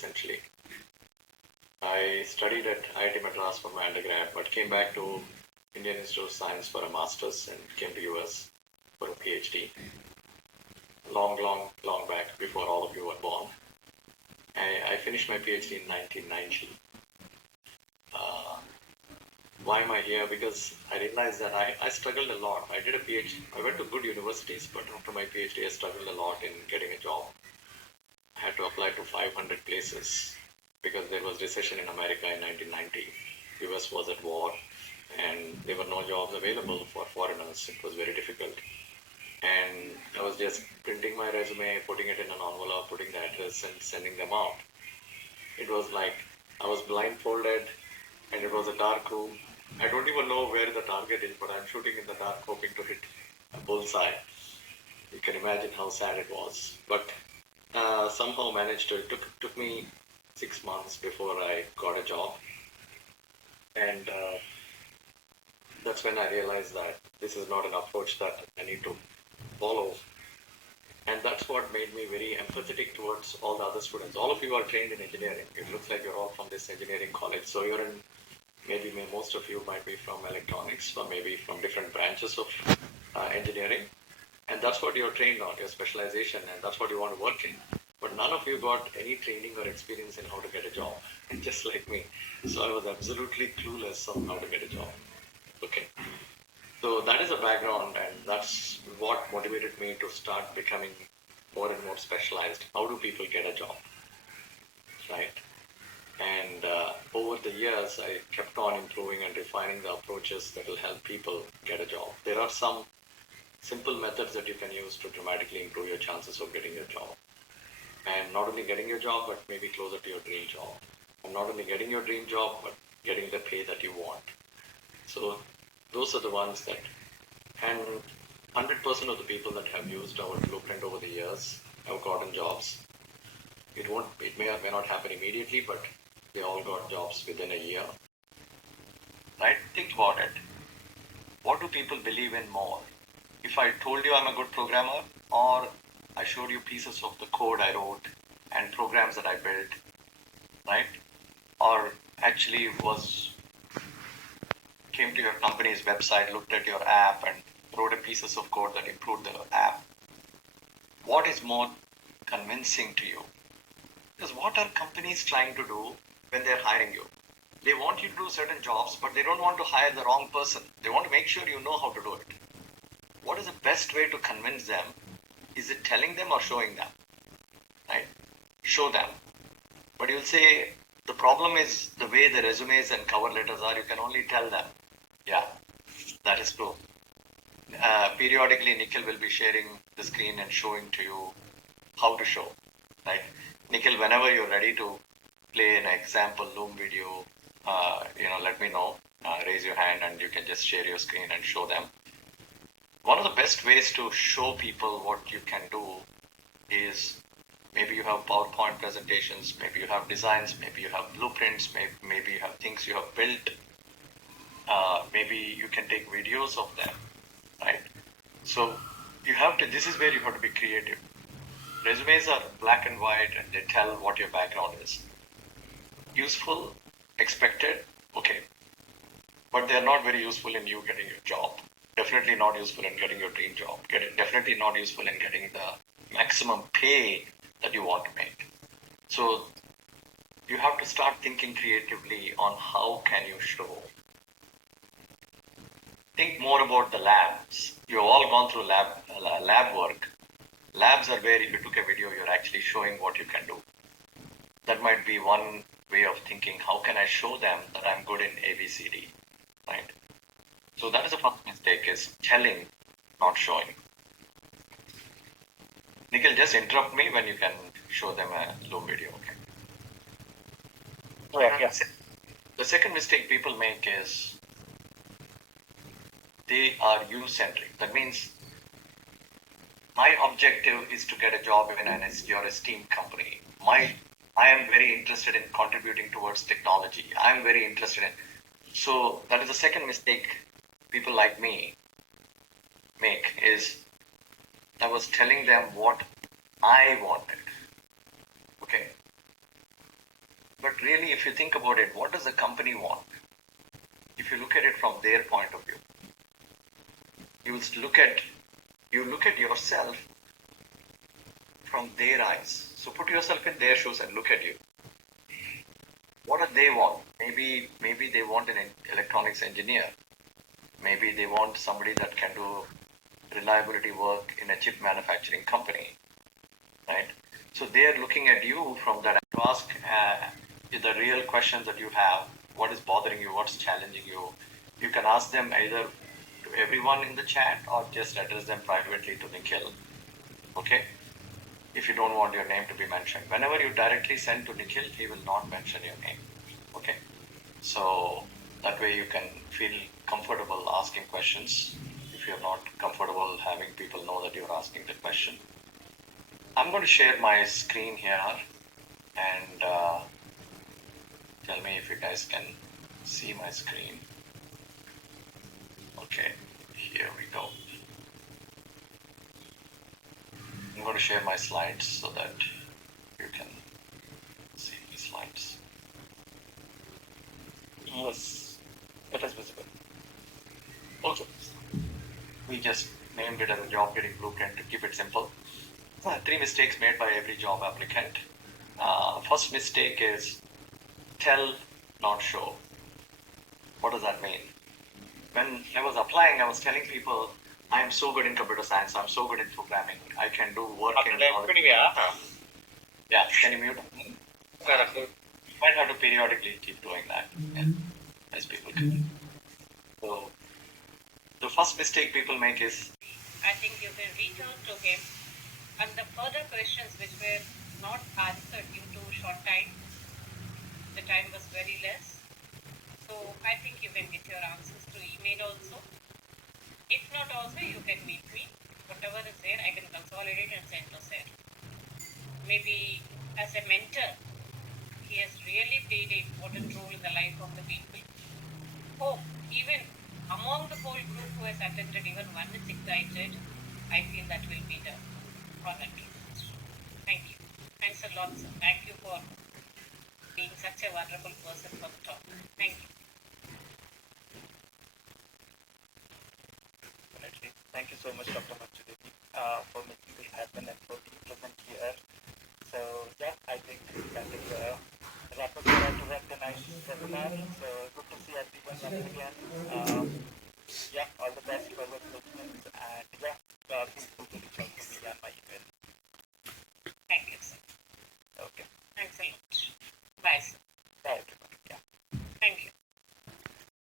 essentially. I studied at IIT Madras for my undergrad, but came back to Indian Institute of Science for a master's and came to US for a PhD. Long back before all of you were born. I finished my PhD in 1990. Why am I here? Because I realized that I struggled a lot. I did a PhD. I went to good universities, but after my PhD, I struggled a lot in getting a job. I had to apply to 500 places because there was recession in America in 1990. US was at war, and there were no jobs available for foreigners. It was very difficult. And I was just printing my resume, putting it in an envelope, putting the address, and sending them out. It was like I was blindfolded, and it was a dark room. I don't even know where the target is, but I'm shooting in the dark, hoping to hit a bullseye. You can imagine how sad it was. But somehow managed to. It took me 6 months before I got a job, and that's when I realized that this is not an approach that I need to follow. And that's what made me very empathetic towards all the other students. All of you are trained in engineering. It looks like you're all from this engineering college. So you're in, maybe most of you might be from electronics or maybe from different branches of engineering. And that's what you're trained on, your specialization, and that's what you want to work in. But none of you got any training or experience in how to get a job, just like me. So I was absolutely clueless on how to get a job. Okay. So that is a background, and that's what motivated me to start becoming more and more specialized. How do people get a job? Right? And over the years, I kept on improving and refining the approaches that will help people get a job. There are some simple methods that you can use to dramatically improve your chances of getting a job. And not only getting your job, but maybe closer to your dream job. And not only getting your dream job, but getting the pay that you want. So those are the ones that, and 100% of the people that have used our blueprint over the years have gotten jobs. It may or may not happen immediately, but they all got jobs within a year. Right? Think about it. What do people believe in more? If I told you I'm a good programmer, or I showed you pieces of the code I wrote and programs that I built, right? Or actually came to your company's website, looked at your app and wrote a pieces of code that improved the app. What is more convincing to you? Because what are companies trying to do when they're hiring you? They want you to do certain jobs, but they don't want to hire the wrong person. They want to make sure you know how to do it. What is the best way to convince them? Is it telling them or showing them? Right? Show them. But you'll say, the problem is the way the resumes and cover letters are, you can only tell them. Yeah, that is true. Periodically, Nikhil will be sharing the screen and showing to you how to show. Right? Nikhil, whenever you're ready to play an example Loom video, let me know. Raise your hand and you can just share your screen and show them. One of the best ways to show people what you can do is maybe you have PowerPoint presentations, maybe you have designs, maybe you have blueprints, maybe you have things you have built. Maybe you can take videos of them, right? So this is where you have to be creative. Resumes are black and white and they tell what your background is. Useful, expected, okay. But they're not very useful in you getting your job. Definitely not useful in getting your dream job. Definitely not useful in getting the maximum pay that you want to make. So you have to start thinking creatively on how can you show. Think more about the labs. You've all gone through lab work. Labs are where if you took a video, you're actually showing what you can do. That might be one way of thinking, how can I show them that I'm good in ABCD, right? So that is the first mistake, is telling, not showing. Nikhil, just interrupt me when you can show them a Loom video, okay? Oh, yeah. The second mistake people make is they are you-centric. That means my objective is to get a job in your esteemed company. I am very interested in contributing towards technology. I am very interested in. So that is the second mistake people like me make, is I was telling them what I wanted. Okay. But really, if you think about it, what does the company want? If you look at it from their point of view, you will look at yourself from their eyes. So put yourself in their shoes and look at you. What do they want? Maybe they want an electronics engineer. Maybe they want somebody that can do reliability work in a chip manufacturing company, right? So they're looking at you from that to ask the real questions that you have. What is bothering you? What's challenging you? You can ask them either to everyone in the chat or just address them privately to Nikhil. Okay? If you don't want your name to be mentioned. Whenever you directly send to Nikhil, he will not mention your name. Okay? So that way you can feel comfortable asking questions if you're not comfortable having people know that you're asking the question. I'm going to share my screen here and tell me if you guys can see my screen. Okay, here we go. I'm going to share my slides so that you can see the slides. Yes, it is visible. Okay. We just named it as a job getting blueprint to keep it simple. 3 mistakes made by every job applicant. First mistake is tell, not show. What does that mean? When I was applying, I was telling people, I am so good in computer science, I'm so good in programming, I can do work in... Yeah, can you mute? You might have to periodically keep doing that, as people can. So, the first mistake people make is... I think you can reach out to him, and the further questions which were not answered due to short time, the time was very less. So I think you can get your answers through email also. If not also, you can meet me. Whatever is there, I can consolidate and send to Sir. Maybe as a mentor, he has really played an important role in the life of the people. Hope, even among the whole group who has attended, even one is excited, I feel that will be the honor. Thank you. Thanks a lot, sir. Thank you for being such a wonderful person for the talk. Thank you. Thank you so much, Dr. Manjudevi, for making this happen and for being present here. So, yeah, I think that is a wrap up to wrap the nice webinar. So, good to see everyone once again.